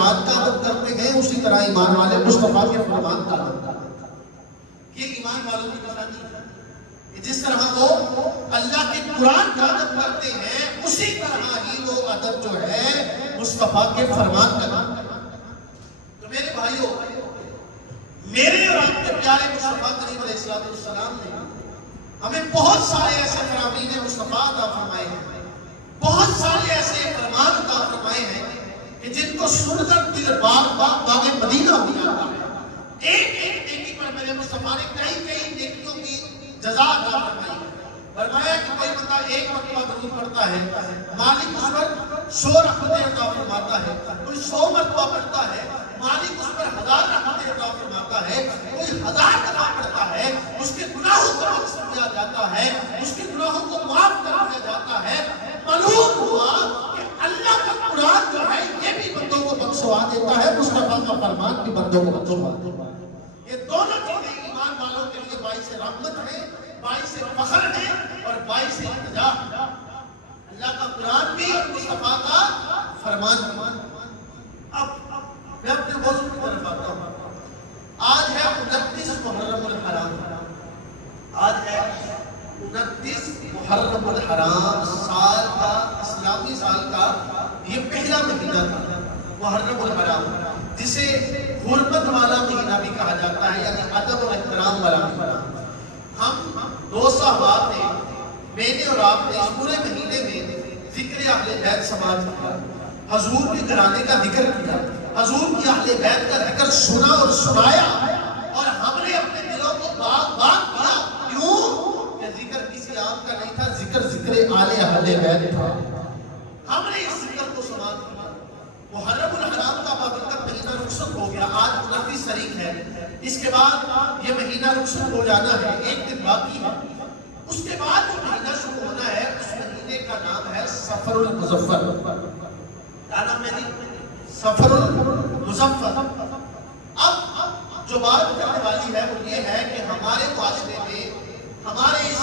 قرآن کا ادب کرتے ہیں اسی طرح ایمان والے مصطفیٰ کے فرمان کا ادب کرتے ہیں۔ یہ ایمان والوں کی نشانی ہے کہ جس طرح وہ اللہ کے قرآن کا ادب کرتے ہیں اسی طرح ہی وہ ادب جو ہے مصطفیٰ کے فرمان کا ادب کرتے ہیں۔ تو میرے بھائیوں، میرے اور آپ کے پیارے مصطفیٰ کریم علیہ السلام نے ہمیں بہت سارے ایسے فرامین مصطفیٰ عطا فرمائے ہیں، بہت سارے ایسے فرمان عطا فرمائے ہیں کہ جن کو سن کر دل باغ مدینہ ہو جاتا ہے۔ ایک ایک نیکی پر میرے مصطفیٰ نے کئی کئی نیکیوں کی جزا عطا فرمائی ہے۔ فرمایا کہ کوئی بندہ ایک مرتبہ درود پڑھتا ہے، مالک اس پر 100 رحمتیں عطا فرماتا ہے، کوئی 100 مرتبہ پڑھتا ہے، مالک اس پر 1000 رحمتیں عطا فرماتا ہے، کوئی 1000 دفعہ پڑھتا ہے، اس کے گناہوں کو بخش دیا جاتا ہے، اس کے گناہوں کو معاف کر دیا جاتا ہے۔ معلوم ہوا کہ اللہ کا قرآن جو ہے یہ بھی بندوں کو بخشوا دیتا ہے، مصطفیٰ کا فرمان بھی بندوں کو بخشوا دیتا ہے۔ یہ دونوں چیزیں ایمان والوں کے لیے باعث رحمت ہے، باعث فخر ہے اور باعث التجا۔ اللہ کا قرآن بھی اور مصطفیٰ کا فرمان بھی۔ اب میں اپنے موضوع کی طرف آتا ہوں۔ آج ہے 29 محرم الحرام، آج ہے 29 محرم الحرام، سال کا اسلامی سال کا یہ پہلا مہینہ تھا محرم الحرام، جسے حرمت والا مہینہ بھی کہا جاتا ہے، یعنی ادب اور احترام والا مہینہ۔ ہم دوست احباب نے، میں نے اور آپ نے اس پورے مہینے میں ذکر اہل بیت سماعت کیا، حضور کے گھرانے کا ذکر کیا، حضور کی اہل بیت کا ذکر سنا اور سنایا، اور ہم نے اپنے دلوں کو باغ باغ کیا۔ کیوں؟ کہ ذکر کسی عام کا نہیں تھا، ذکر اہل بیت تھا۔ ہم نے اس ذکر کو سماعت کیا۔ محرم الحرام کا بابرکت مہینہ رخصت ہو گیا، آج 29 تاریخ ہے، اس کے بعد یہ مہینہ رخصت ہو جانا ہے، ایک دن باقی ہے۔ اس کے بعد جو مہینہ شروع ہونا ہے اس مہینے کا نام ہے صفر المظفر۔ کیا نام ہے جی؟ صفر المظفر۔ اب جو بات کرنے والی ہے وہ یہ ہے کہ ہمارے معاشرے میں، ہمارے اس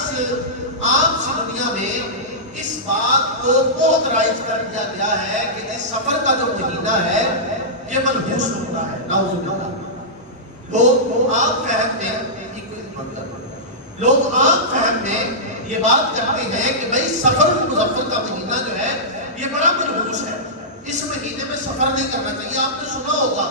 عام سی دنیا میں اس بات کو بہت رائج کر دیا گیا ہے کہ اس سفر کا جو مہینہ ہے یہ منحوس ہوتا ہے، نعوذ باللہ۔ لوگ عام فہم میں یہ بات کرتے ہیں کہ بھئی سفر المظفر کا مہینہ جو ہے یہ بڑا منحوس ہے، اس مہینے میں سفر نہیں کرنا چاہیے۔ آپ نے سنا ہوگا،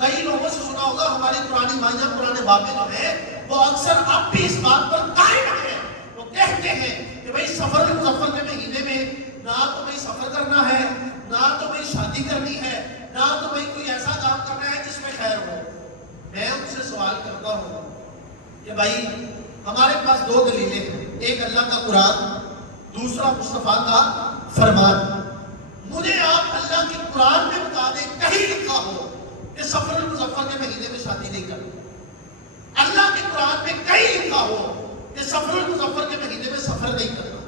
کئی لوگوں سے سنا ہوگا، ہماری پرانی مائیاں پرانے بابے جو ہیں وہ اکثر اب بھی اس بات پر قائم ہیں، وہ کہتے ہیں کہ بھئی سفر المظفر کے مہینے میں نہ تو بھئی سفر کرنا ہے، نہ تو بھئی شادی کرنی ہے، نہ تو بھئی کوئی ایسا کام کرنا ہے جس میں خیر ہو۔ میں ان سے سوال کرتا ہوں کہ بھائی ہمارے پاس دو دلیلیں ہیں، ایک اللہ کا قرآن، دوسرا مصطفیٰ کا فرمان۔ مجھے آپ اللہ کے قرآن میں بتا دیں کہیں لکھا ہو کہ سفر المظفر کے مہینے میں شادی نہیں کرنی۔ اللہ کے قرآن میں کہیں لکھا ہو کہ سفر المظفر کے مہینے میں سفر نہیں کرنا۔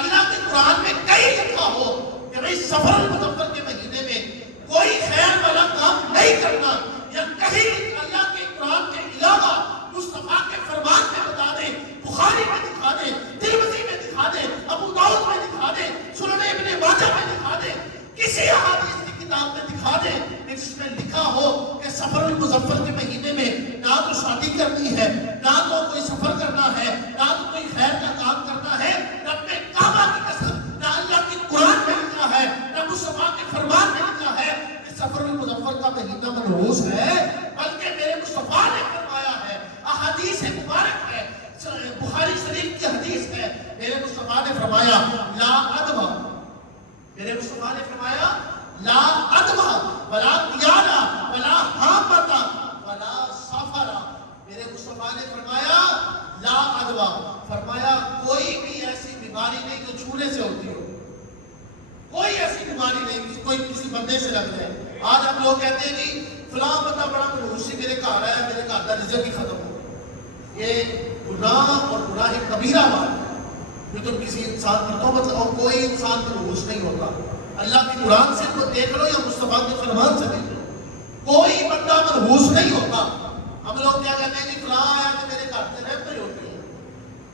اللہ کے قرآن میں کہیں لکھا ہو کہ بھئی سفر المظفر کے مہینے میں کوئی خیر والا کام نہیں کرنا، یا کہیں اللہ کے قرآن کے علاوہ مصطفیٰ کے فرمان میں بتا دیں، بخاری میں دکھا دیں، ترمذی میں دکھا دیں، ابو داؤد میں دکھا دیں، سنن ابن ماجہ میں دکھا دیں، کسی احادیث کی کتاب میں دکھا دیں کہ جس میں لکھا ہو کہ سفر المظفر کے مہینے میں نہ تو شادی کرنی ہے، نہ تو کوئی سفر کرنا ہے، نہ تو کوئی خیر کا کام کرنا ہے۔ رب کعبہ کی قسم، نہ اللہ کے قرآن میں لکھا ہے، نہ مصطفیٰ کے فرمان میں لکھا ہے کہ سفر المظفر کا مہینہ منحوس ہے، بلکہ میرے مصطفیٰ نے فرمایا ہے، احادیث مبارک ہے، بخاری شریف کی حدیث ہے، میرے مصطفیٰ نے فرمایا لا ادب، میرے مصطفیٰ نے فرمایا لا ادب ولا دیانا ولا حامتا ولا سفرا۔ میرے مصطفیٰ نے فرمایا لا ادب، فرمایا کوئی بھی ایسی بیماری نہیں جو چھونے سے ہوتی ہو، کوئی ایسی بیماری نہیں کوئی کسی بندے سے لگ جائے۔ آج ہم لوگ کہتے ہیں جی فلاں بندہ بڑا منحوسی میرے گھر آیا، میرے گھر کا رزق ہی ختم ہو۔ یہ گناہ اور گناہ کبیرہ بات ہے، یہ تو کسی انسان کی توبہ، اور کوئی انسان منحوس نہیں ہوتا۔ اللہ کے قرآن سے تو دیکھ لو یا مصطفیٰ کے فرمان سے دیکھ لو، کوئی بندہ منحوس نہیں ہوتا۔ ہم لوگ کیا کہتے ہیں جی فلاں آیا کہ میرے گھر سے رہتے ہوتے ہیں،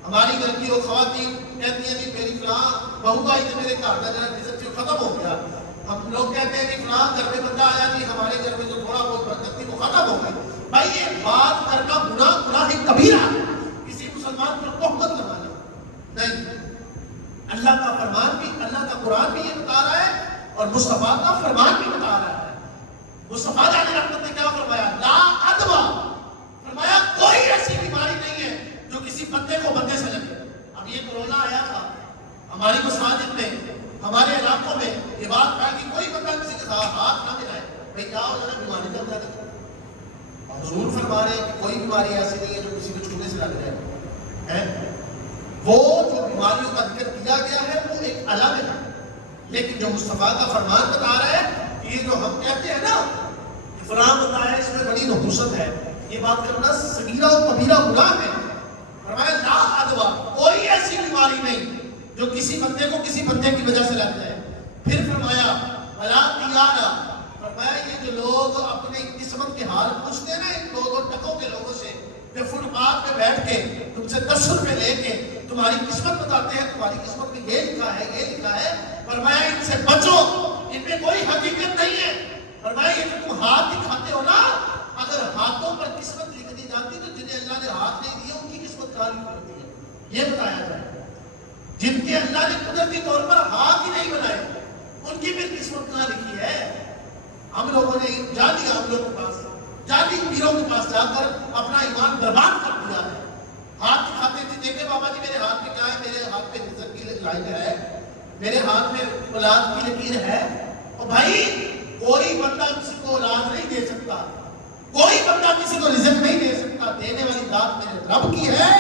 ہماری گھر کی وہ خواتین کہتی ہیں جی میری فلاں بہو آئی تو میرے گھر کا رزق ختم ہو گیا۔ ہم لوگ کہتے ہیں کہ فلاں گھر میں بندہ آیا جی ہمارے گھر میں تو تھوڑا بہت برکت تھی وہ ختم ہو گئی. بھائی یہ بات کر کا گناہ کبیرہ ہے. کسی مسلمان پر تہمت لگانا نہیں. اللہ کا فرمان بھی, اللہ کا قرآن بھی یہ بتا رہا ہے اور مصطفیٰ کا فرمان بھی بتا رہا ہے. مصطفیٰ علیہ رحمت نے کیا فرمایا؟ لا ادوا, فرمایا کوئی ایسی بیماری نہیں ہے جو کسی بندے کو بندے سے لگے. اب یہ کورونا آیا تھا ہماری مساجد میں, ہمارے علاقوں میں یہ بات کہا کہ کوئی بندہ کسی کے ساتھ ہاتھ نہ ملائے. بھائی کیا ہو جانا بیماری کا اندازہ کرو. حضور فرما رہے ہیں کہ کوئی بیماری ایسی نہیں ہے جو کسی کو چھونے سے لگ جائے. وہ جو بیماریوں کا ذکر کیا گیا ہے وہ ایک الگ ہے, لیکن جو مصطفیٰ کا فرمان بتا رہا ہے کہ یہ جو ہم کہتے ہیں نا کہ فلاں بندہ ہے اس میں بڑی نحوست ہے, یہ بات کرنا صغیرہ و کبیرہ گناہ ہے. فرمایا لا ادوا, کوئی ایسی بیماری نہیں جو کسی بندے کو کسی بندے کی وجہ سے لگ جائے. پھر فرمایا ولا قیانا, فرمایا یہ جو لوگ اپنی قسمت کے حال پوچھتے ہیں نا ان لوگوں ٹکوں کے لوگوں سے, جو فٹ پاتھ پہ بیٹھ کے تم سے 10 روپے لے کے تمہاری قسمت بتاتے ہیں, تمہاری قسمت میں یہ لکھا ہے یہ لکھا ہے, فرمایا ان سے بچو, ان میں کوئی حقیقت نہیں ہے. فرمایا یہ جو تم ہاتھ دکھاتے ہو نا, اگر ہاتھوں پر قسمت لکھ دی جاتی تو جنہیں اللہ نے ہاتھ نہیں دیے ان کی قسمت کہاں لکھی ہوتی ہے, یہ بتایا جائے. جن کے اللہ نے قدرتی طور پر ہاتھ ہی نہیں بنائے ان کی بھی قسمت کہاں لکھی ہے. ہم لوگوں نے جالی عاملوں کے پاس, جالی پیروں کے پاس جا کر اپنا ایمان برباد کر دیا ہے. ہاتھ دکھاتے تھے, دیکھیں بابا جی میرے ہاتھ میں کیا ہے, میرے ہاتھ پہ رزق کی لائن ہے, میرے ہاتھ میں اولاد کی لکیر ہے. اور بھائی کوئی بندہ کسی کو اولاد نہیں دے سکتا, کوئی بندہ کسی کو رزق نہیں دے سکتا. دینے والی ذات میرے رب کی ہے,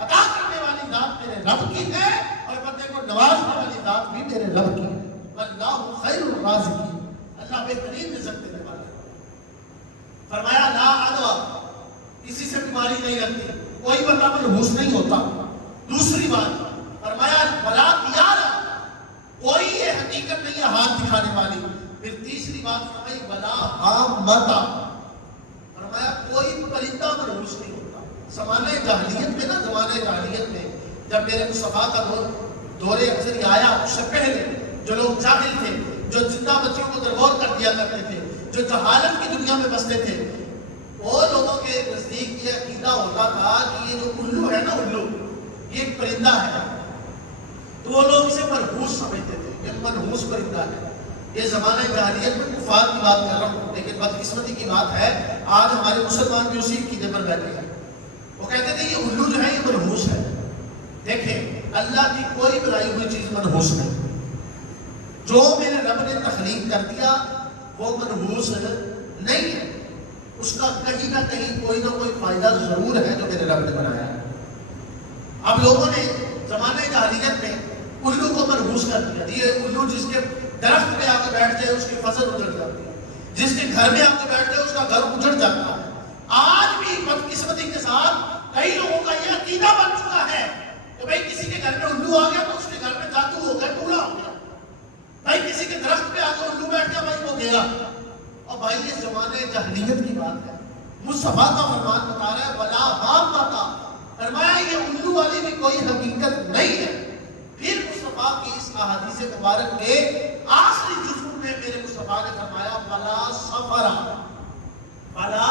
عطا کرنے والی ذات میرے رب کی ہے, اور بندے کو نوازنے والی ذات بھی میرے رب کی ہے. اللہ خیر الرازقین, اللہ بہترین رزق دینے والا ہے. فرمایا لا ادوا, کسی سے بیماری نہیں لگتی, کوئی بندہ منحوس نہیں ہوتا. دوسری بات فرمایا ولا قیانا, کوئی یہ حقیقت نہیں ہے ہاتھ دکھانے والی. پھر تیسری بات فرمائی ولا حامتا, فرمایا کوئی پرندہ منحوس نہیں ہوتا. زمانے جاہلیت میں نا, زمانے جاہلیت میں جب میرے مصطفیٰ کا دور اکثر آیا, اس سے پہلے جو لوگ جاہل تھے, جو زندہ بچوں کو درگور کر دیا کرتے تھے, جو جہالت کی دنیا میں بستے تھے, وہ لوگوں کے نزدیک یہ عقیدہ ہوتا تھا کہ یہ جو الو ہے نا, الو یہ ایک پرندہ ہے, تو وہ لوگ اسے منحوس سمجھتے تھے, یہ منحوس پرندہ ہے. یہ زمانہ جاہلیت میں کفار کی بات کر رہا ہوں, لیکن بدقسمتی کی بات ہے آج ہمارے مسلمان بھی اسی عقیدے پر بیٹھے ہیں. وہ کہتے تھے یہ الو جو ہے یہ منحوس ہے. دیکھیں اللہ کی کوئی بنائی ہوئی چیز منحوس نہیں. جو میرے رب نے تخلیق کر دیا وہ منحوس نہیں ہے, اس کا کہیں نہ کہیں کوئی نہ کوئی فائدہ ضرور ہے جو میرے رب نے بنایا ہے. اب لوگوں نے زمانے جاہلیت میں الو کو منحوس کر دیا. یہ الو جس کے درخت پہ آ کے بیٹھ جائے اس کی فصل اجڑ جاتی ہے, جس کے گھر میں آ کے بیٹھ جائے اس کا گھر اجڑ جاتا ہے. آج بھی بدقسمتی کے ساتھ کئی لوگوں کا یہ عقیدہ بن چکا ہے کہ بھائی کسی کے گھر میں الو آ گیا تو اس کے گھر میں جادو ہو گیا, ٹوڑا ہو گیا. بھائی کسی کے درخت پہ آ کے الو بیٹھ گیا, بھائی وہ گیا. اور بھائی یہ زمانے جاہلیت کی بات ہے. مصطفیٰ کا فرمان بتا رہا ہے ولا حامتا, فرمایا یہ الو والی بھی کوئی حقیقت نہیں ہے. پھر مصطفیٰ کی اس احادیث مبارک کے آخری جزء میں میرے مصطفیٰ نے فرمایا ولا سفرا, ولا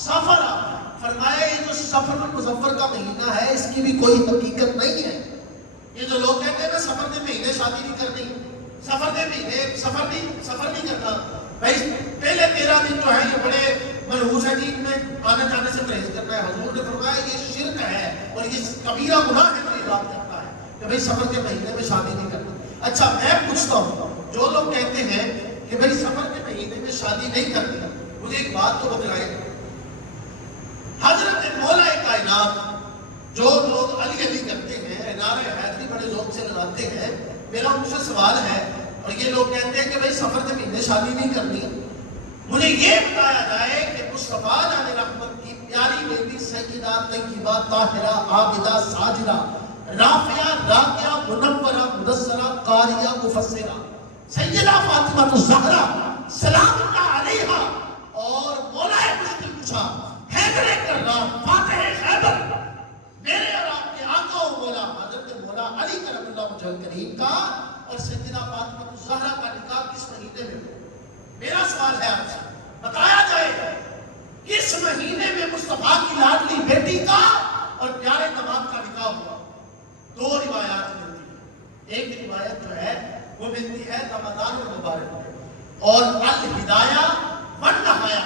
سفرا, فرمایا یہ جو سفر المظفر کا مہینہ ہے اس کی بھی کوئی حقیقت نہیں ہے. یہ جو لوگ کہتے ہیں نا سفر کے مہینے شادی نہیں کرنی, سفر کے مہینے سفر نہیں کرنا, بھائی پہلے 13 دن جو ہے یہ بڑے منحوس ہے جی, ان میں آنے جانے سے پرہیز کرنا ہے. حضور نے فرمایا یہ شرک ہے اور یہ کبیرہ گناہ ہے جو یہ بات کرتا ہے کہ بھئی سفر کے مہینے میں شادی نہیں کرنا. اچھا میں پوچھتا ہوں, جو لوگ کہتے ہیں کہ بھئی سفر کے مہینے میں شادی نہیں کرنی, مجھے ایک بات تو بتلائیں, حضرت مولا کائنات جو لوگ علی علی کرتے ہیں, نعرہ حیدری بڑے ذوق سے لگاتے ہیں, میرا ان سے سوال ہے, اور یہ لوگ کہتے ہیں کہ بھئی سفر کے مہینے شادی نہیں کرنی, مجھے یہ بتایا جائے کہ مصطفیٰ علیہ رحمت کی پیاری بیٹی سیدہ طیبہ طاہرہ عابدہ ساجدہ رافعہ راکعہ منورہ مدثرہ قاریہ مفسرہ سیدہ فاطمہ الزہرا سلام اللہ علیہا اور مولا مشکل کشا حیدر کرام فاتح خیبر, میرے اور آپ کے آقا و مولا حضرت مولا علی کرم اللہ وجہ کریم کا اور سیدہ فاطمہ الزہرا کا نکاح کس مہینے سوال ہے آپ سے، بتایا جائے کس مہینے میں مصطفیٰ کی لاڈلی بیٹی کا اور پیارے داماد کا نکاح ہوا؟ دو روایات ملتی ہیں. ایک روایت جو ہے وہ ملتی ہے رمضان المبارک میں، اور الہدایہ والنہایہ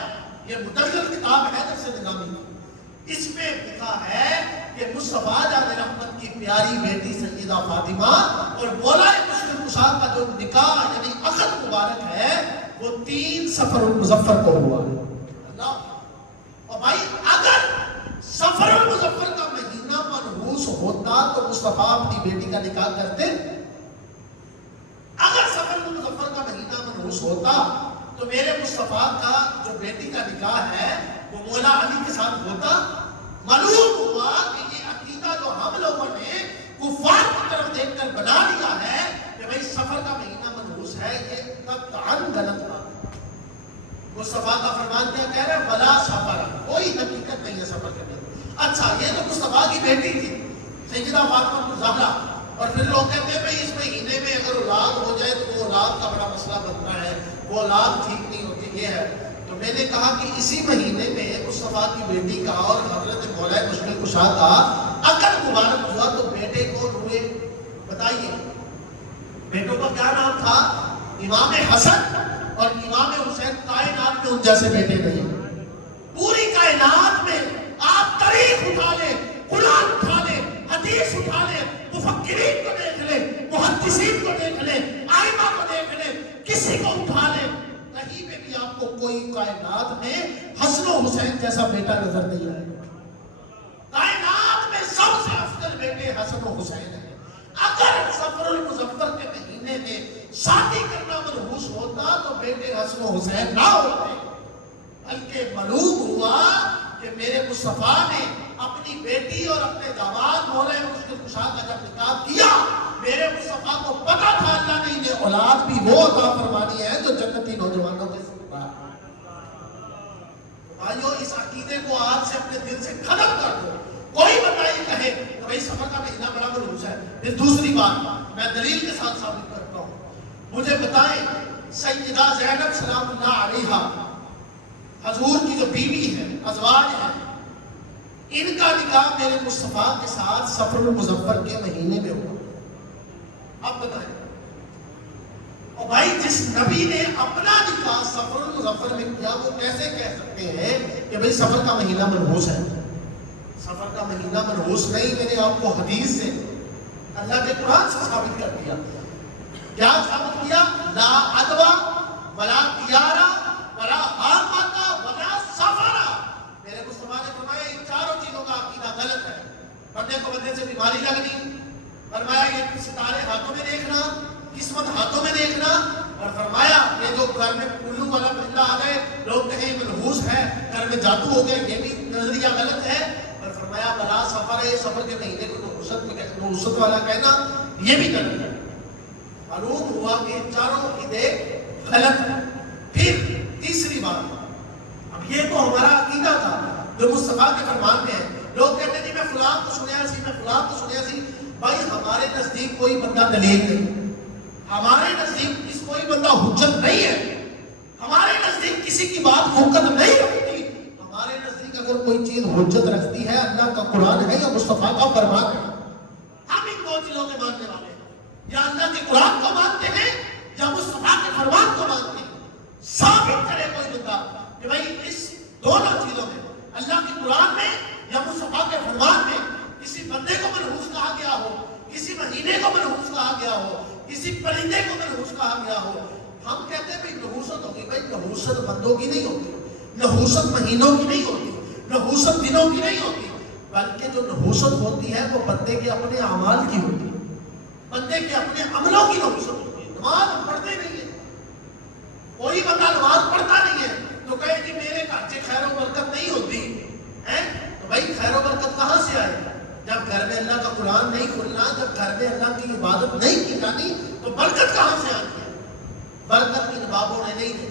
یہ مدلل کتاب ہے جس سے نظامی کی، اس میں لکھا ہے کہ مصطفیٰ جان رحمت کی پیاری بیٹی سیدہ فاطمہ اور مولا مشکل کشا کا جو نکاح یعنی عقد مبارک ہے وہ 3 صفر المظفر کو ہوا ہے. اللہ. اور بھائی اگر صفر المظفر کا مہینہ منحوس ہوتا تو مصطفیٰ اپنی بیٹی کا نکاح کرتے؟ اگر صفر المظفر کا مہینہ منحوس ہوتا تو میرے مصطفیٰ کا جو بیٹی کا نکاح ہے وہ مولا علی کے ساتھ ہوتا؟ معلوم ہوا کہ یہ عقیدہ جو ہم لوگوں نے کفار کی طرف دیکھ کر بنا لیا ہے کہ بھئی صفر کا مہینہ منحوس ہے، یہ قطعاً غلط بات ہے. مصطفیٰ کا فرمان کیا کہہ رہا ہے؟ ولا سفر، کوئی حقیقت نہیں ہے سفر کے اندر. اچھا یہ تو مصطفیٰ کی بیٹی تھی سیدہ فاطمہ الزہرا، اور پھر لوگ کہتے ہیں بھئی اس مہینے میں اگر اولاد ہو جائے تو وہ اولاد کا بڑا مسئلہ بنتا ہے، وہ اولاد ٹھیک نہیں ہوتی. یہ ہے تو میں نے کہا کہ اسی مہینے میں مصطفیٰ کی بیٹی کا اور حضرت مولا مشکل کشا کا عقد مبارک ہوا تو بیٹے کون ہوئے بتائیے؟ بیٹوں کا کیا نام تھا؟ امام حسن اور امام حسین. کائنات میں ان جیسے بیٹے نہیں، پوری کائنات میں آپ تاریخ اٹھا لیں، قرآن اٹھا لیں، حدیث اٹھا لیں، مفکرین کو دیکھ لیں، محدثین کو دیکھ لیں، ائمہ کو دیکھ لیں، کسی کو اٹھا لیں، کہیں پہ بھی آپ کو کوئی کائنات میں حسن و حسین جیسا بیٹا نظر نہیں آئے گا. کائنات میں سب سے افضل بیٹے حسن و حسین ہیں. اگر صفر المظفر کے مہینے میں شادی کرنا منحوس ہوتا تو بیٹے حسن و حسین نہ ہوتے، بلکہ معلوم ہوا کہ میرے مصطفیٰ نے اپنی بیٹی اور اپنے داماد مولا مشکل کشا کا جب نکاح کیا، میرے مصطفیٰ کو پتا تھا اللہ نے انہیں اولاد بھی وہ عطا فرمانی ہے جو جنتی نوجوانوں کے ساتھ. بھائیو اس عقیدے کو آج سے اپنے دل سے ختم کر دو. کوئی بندہ یہ کہے کہ بھائی صفر کا مہینہ بڑا منحوس ہے. پھر دوسری بات میں دلیل کے ساتھ ثابت کرتا ہوں. مجھے بتائیں سیدہ زینب سلام اللہ علیہا حضور کی جو بیوی ہے، ازواج ہیں، ان کا نکاح میرے مصطفیٰ کے ساتھ صفر المظفر کے مہینے میں ہوا. اب بتائیں، اور بھائی جس نبی نے اپنا نکاح صفر المظفر میں کیا وہ کیسے کہہ سکتے ہیں کہ بھئی صفر کا مہینہ منحوس ہے؟ صفر کا مہینہ منحوس نہیں. میں نے آپ کو حدیث سے اللہ کے قرآن سے ثابت کر دیا. کیا ثابت کیا؟ لا عدوہ ولا طیارہ ولا حامۃ ولا سفر. میرے مصطفیٰ نے فرمایا ان چاروں چیزوں کا عقیدہ غلط ہے. بندے کو بندے سے بیماری لگنی، فرمایا یہ ستارے ہاتھوں میں دیکھنا، قسمت ہاتھوں میں دیکھنا، اور فرمایا یہ جو گھر میں الو والا بندہ آ گئے لوگ کہیں منحوس ہے، گھر میں جادو ہو گئے، یہ بھی نظریہ غلط ہے. اور فرمایا بلا سفر ہے، سفر کے مہینے کو نحوست والا کہنا یہ بھی غلط ہے. معلوم ہوا کہ چاروں عقیدے غلط ہے. پھر تیسری بات، اب یہ تو ہمارا عقیدہ تھا جو مصطفیٰ کے فرمان میں ہے. لوگ کہتے ہیں جی میں فلاں کو سنیا سی، میں فلاں کو سنیا سی. بھائی ہمارے نزدیک کوئی بندہ دلیل نہیں، ہمارے نزدیک کوئی بندہ حجت نہیں ہے، ہمارے نزدیک کسی کی بات حکم نہیں رکھتی. ہمارے نزدیک اگر کوئی چیز حجت رکھتی ہے اللہ کا قرآن ہے یا مصطفیٰ کا فرمان ہے. ہم ان دو چیزوں کے ماننے والے ہیں، یا اللہ کے قرآن کو مانتے ہیں یا مصطفیٰ کے فرمان کو مانتے ہیں. ثابت کرے کوئی بندہ کہ بھائی اس دونوں چیزوں میں اللہ کے قرآن میں یا مصطفیٰ کے فرمان میں کسی بندے کو منحوس کہا گیا ہو، کسی مہینے کو منحوس کہا گیا ہو، کسی پرندے کو منحوس کہا گیا ہو. ہم کہتے ہیں بھائی نحوست ہوگی. بھائی نحوست بندوں کی نہیں ہوتی، نحوست مہینوں کی نہیں ہوتی، نحوست دنوں کی نہیں ہوتی، بلکہ جو نحوست ہوتی ہے وہ بندے کے اپنے اعمال کی ہوتی ہے، بندے کے اپنے عملوں کی نحوست ہوتی ہے. نماز ہم پڑھتے نہیں ہیں، کوئی بندہ نماز پڑھتا نہیں ہے تو کہے کہ میرے گھر سے خیر و برکت نہیں ہوتی ہے. تو بھائی خیر و برکت کہاں سے آئے؟ جب گھر میں اللہ کا قرآن نہیں کھلنا، جب گھر میں اللہ کی عبادت نہیں کی جانی تو برکت کہاں سے آتی ہے؟ برکت ان بابوں نے نہیں دی،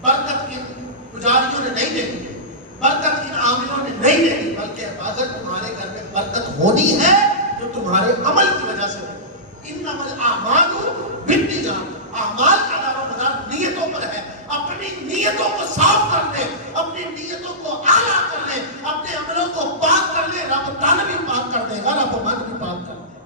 برکت ان پجاریوں نے نہیں دی، برکت ان عاملوں نے نہیں دی، بلکہ اگر تمہارے گھر میں برکت ہونی ہے تو تمہارے عمل کی وجہ سے انما الاعمال بالنیات. اعمال کا دار و مدار نیتوں پر ہے. اپنی نیتوں کو صاف کر لیں، اپنی نیتوں کو اعلیٰ کر لیں، اپنے عملوں کو پاک کر لیں، رب تعالیٰ بھی پاک کر دے گا، رب من بھی پاک کر دے گا۔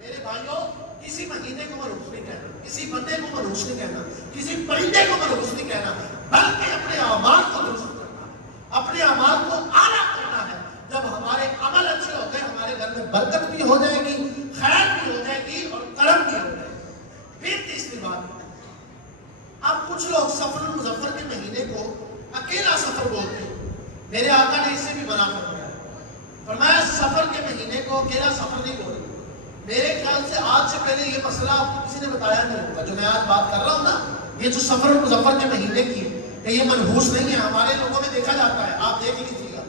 میرے بھائیوں، کسی مہینے کو منحوس نہیں کہنا، کسی بندے کو منحوس نہیں کہنا، کسی پرندے کو منحوس نہیں کہنا، بلکہ اپنے اعمال کو درست کرنا ہے، اپنے اعمال کو اعلیٰ کرنا ہے۔ جب ہمارے عمل اچھے ہوتے ہیں، ہمارے گھر میں برکت بھی ہو جائے گی، خیر بھی ہو جائے گی اور کرم بھی ہو جائے گی۔ پھر تیسری بات، اب کچھ لوگ سفر المظفر کے مہینے کو اکیلا سفر بولتے ہیں۔ میرے آقا نے اس سے بھی منع فرمایا، فرمایا سفر کے مہینے کو اکیلا سفر نہیں بولتے۔ میرے خیال سے آج سے پہلے یہ مسئلہ آپ کو کسی نے بتایا نہیں ہوگا، جو میں آج بات کر رہا ہوں نا، یہ جو سفر المظفر کے مہینے کی کہ یہ منحوس نہیں ہے، ہمارے لوگوں میں دیکھا جاتا ہے، آپ دیکھ لیجیے گا،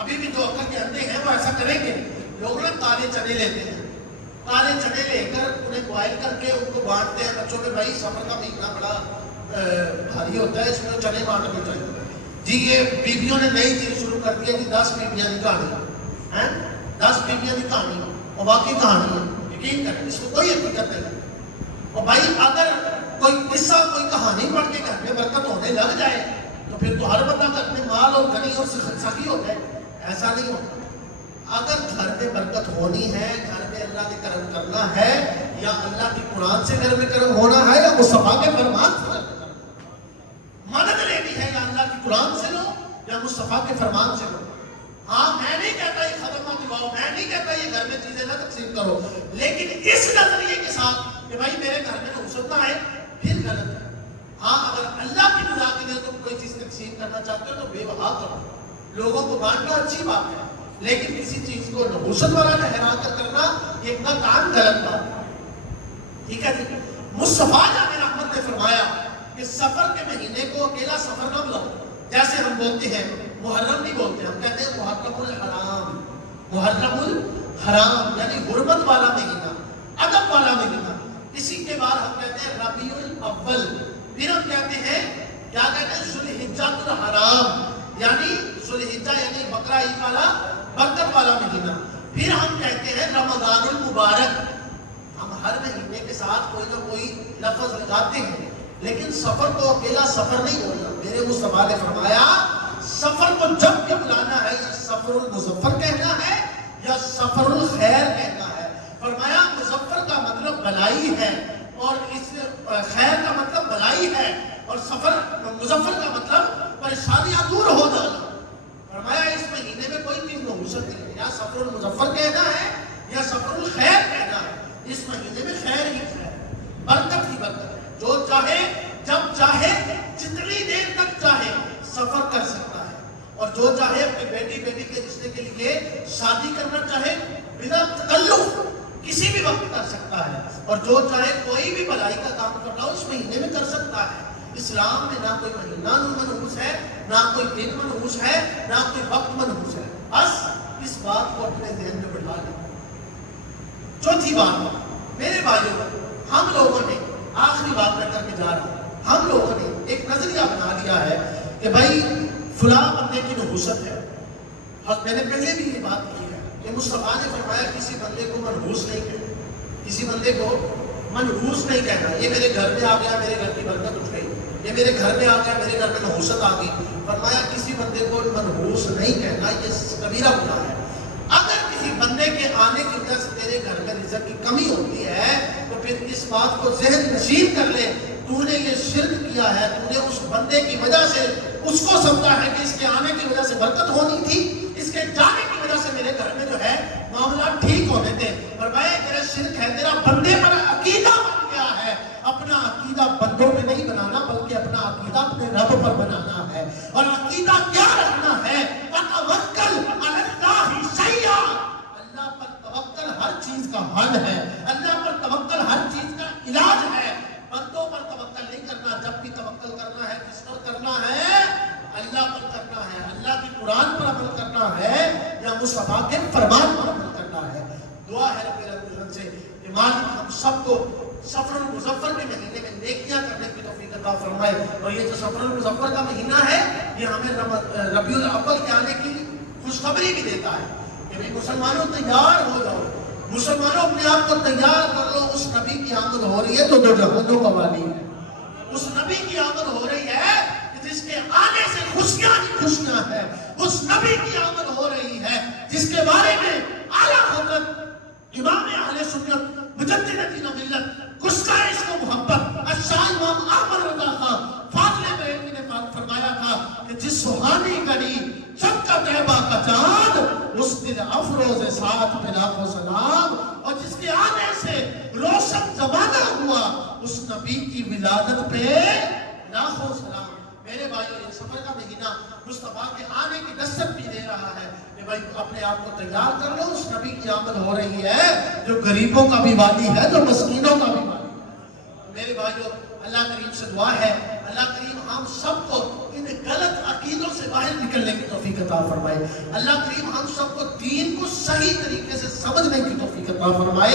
ابھی بھی جو عقل کے اندھے ہیں وہ ایسا کریں گے۔ لوگ نا کالے چنے لیتے ہیں، کالے چنے لے کر انہیں بوائل کر کے ان کو بانٹتے ہیں بچوں میں، بھائی سفر کا مہینہ بڑا بھاری ہوتا ہے، اس میں چنے بانٹنے چاہیے جی۔ یہ بیویوں نے نئی چیز شروع کر دی ہے جی، 10 بیویاں کی کہانی ہے، 10 بیویاں کی کہانی، اور واقعی کہانی ہے، یقین کریں اس کو کوئی حقیقت نہیں۔ اور بھائی اگر کوئی قصہ کوئی کہانی پڑھ کے گھر میں برکت ہونے لگ جائے تو پھر تو ہر بندہ اپنے مال اور غنی اور سخی ہو جائے، ایسا نہیں ہوتا۔ اگر گھر میں برکت ہونی ہے، گھر میں اللہ نے کرم کرنا ہے، یا اللہ کی قرآن سے گھر میں کرم ہونا ہے، یا مصطفیٰ کے فرمان سے گھر میں کرم مدد لینی ہے، یا اللہ کی قرآن سے لو یا مصطفیٰ کے فرمان سے لو۔ ہاں میں نہیں کہتا یہ ختم نہ دلاؤ، میں نہیں کہتا یہ گھر میں چیزیں نہ تقسیم کرو، لیکن اس نظریے کے ساتھ کہ بھائی میرے گھر میں نحوست نہ ہے، پھر غلط ہے۔ ہاں اگر اللہ کی رضا کے لیے تم کوئی چیز تقسیم کرنا چاہتے ہو تو بے وہا کرو، لوگوں کو بانٹنا اچھی بات ہے، لیکن کسی چیز کو نحوست والا ٹھہرا کر کرنا یہ کا کام غلط بات ہے، ٹھیک ہے جی۔ مصطفیٰ جان رحمت نے فرمایا کہ سفر کے مہینے کو اکیلا سفر نہ بلاؤ، جیسے ہم بولتے ہیں محرم نہیں بولتے، ہم کہتے ہیں محرم الحرام، محرم الحرام یعنی حرمت والا مہینہ، ادب والا مہینہ۔ اسی کے بعد ہم کہتے ہیں ربیع الاول، پھر ہم کہتے ہیں کیا کہتے ہیں ذوالحجہ الحرام، یعنی ذوالحجہ یعنی بقرہ عید والا برکت والا مہینہ، پھر ہم کہتے ہیں رمضان المبارک۔ ہم ہر مہینے کے ساتھ کوئی نہ کوئی لفظ لگاتے ہیں، لیکن سفر کو اکیلا سفر نہیں بولنا۔ میرے مصطفیٰ نے فرمایا سفر کو جب بھی بلانا ہے، یا سفر المظفر کہنا ہے یا سفر الخیر کہنا ہے۔ فرمایا مظفر کا مطلب بلائی ہے، اور اس خیر کا مطلب بلائی ہے، اور سفر مظفر کا مطلب پریشانیاں دور ہو جانا۔ فرمایا اس مہینے میں کوئی چیز نحوست نہیں ہے، یا سفر المظفر کہنا ہے یا سفر الخیر کہنا ہے۔ اس مہینے میں خیر ہی خیر، برکت ہی برکت ہے، جو چاہے جب چاہے جتنی دیر تک چاہے سفر کر سکتا ہے، اور جو چاہے اپنی بیٹی کے رشتے کے لیے شادی کرنا چاہے بلا تکلف کسی بھی وقت کر سکتا ہے، اور جو چاہے کوئی بھی بھلائی کا کام کرنا ہو اس مہینے میں کر سکتا ہے۔ اسلام میں نہ کوئی مہینہ منحوس ہے، نہ کوئی دن منحوس ہے، نہ کوئی وقت منحوس ہے، بس اس بات کو اپنے ذہن میں بٹھا لیں۔ چوتھی بات میرے بھائیوں، ہم لوگوں نے آخری بات میں کر کے جا رہا ہوں، ہم لوگوں نے ایک نظریہ بنا لیا ہے کہ بھائی فلاں بندے کی نحوست ہے، اور میں نے پہلے بھی یہ بات کی ہے کہ مصطفیٰ نے فرمایا کسی بندے کو منحوس نہیں کہنا، کسی بندے کو منحوس نہیں کہنا۔ یہ میرے گھر میں آ گیا، میرے گھر کی برکت اٹھ گئی، یہ میرے گھر میں آ گیا، میرے گھر میں نحوست آ گئی۔ فرمایا کسی بندے کو منحوس نہیں کہنا، یہ کبیرہ گناہ ہے۔ اگر کسی بندے کے آنے کی وجہ سے تیرے گھر میں رزق کی کمی ہوتی ہے تو پھر اس بات کو ذہن نشین کر لے، تو نے یہ شرک کیا ہے، تو نے اس بندے کی وجہ سے اس کو سمجھا ہے کہ اس کے آنے کی وجہ سے برکت ہونی تھی، اس کے جانے کی وجہ سے میرے گھر میں جو ہے معاملات ٹھیک ہونے تھے۔ فرمایا تیرا شرک ہے، تیرا بندے پر عقیدہ بن گیا ہے۔ اپنا عقیدہ بندوں پہ نہیں بنانا، بلکہ اپنا عقیدہ اپنے رب پر بنانا ہے۔ اور عقیدہ کیا رکھنا ہے؟ وَتَوَكَّلْ عَلَى اللَّهِ شَيْئًا، اللہ پر توکل ہر چیز کا حل ہے، اللہ پر توکل ہر چیز کا علاج ہے۔ بندوں پر توکل نہیں کرنا، جب بھی توکل کرنا ہے کس پر کرنا ہے؟ اللہ پر کرنا ہے، اللہ کی قرآن پر عمل کرنا ہے، یا مصطفیٰ کے فرمان پر عمل کرنا ہے۔ دعا ہے رب العزت سے کہ مالک ہم سب کو سفر المظفر کے مہینے میں نیکیاں کرنے کی توفیق عطا فرمائے، اور یہ جو سفر المظفر کا مہینہ ہے یہ ہمیں ربیع الاول کے آنے کی خوشخبری بھی دیتا ہے کہ بھئی مسلمانوں تیار ہو جاؤ، مسلمانوں اپنے آپ کو تیار کر لو، اس نبی کی آمد ہو رہی ہے تو دو جہانوں کا والی ہے، اس نبی کی آمد ہو رہی ہے کہ جس جس کے آنے سے خوشیاں ہی خوشیاں ہیں، اس نبی کی آمد ہو رہی ہے جس کے بارے میں اعلیٰ حضرت امام اہل سنت مجدد دین و ملت گستاخ عشق و محبت الشاہ امام احمد رضا خان فاضل بریلوی نے فرمایا تھا کہ جس سہانی گھڑی چمکا طیبہ کا چاند اس دن افروز ساتھ پہ لاکھوں سلام، اور جس کے آنے سے روشن زمانہ ہوا اس نبی کی ولادت پہ لاکھوں سلام۔ میرے بھائیو، یہ سفر کا مہینہ مصطفیٰ کے آنے کی دستک بھی دے رہا ہے کہ بھائی اپنے آپ کو تیار کر لو، اس نبی کی آمد ہو رہی ہے جو غریبوں کا بھی والی ہے، جو مسکینوں کا بھی والی ہے۔ میرے بھائیو، اللہ کریم سے دعا ہے اللہ کریم ہم سب کو ان غلط عقیدوں سے باہر نکلنے کی توفیق عطا فرمائے، اللہ کریم ہم سب کو دین کو صحیح طریقے سے سمجھنے کی توفیق عطا فرمائے۔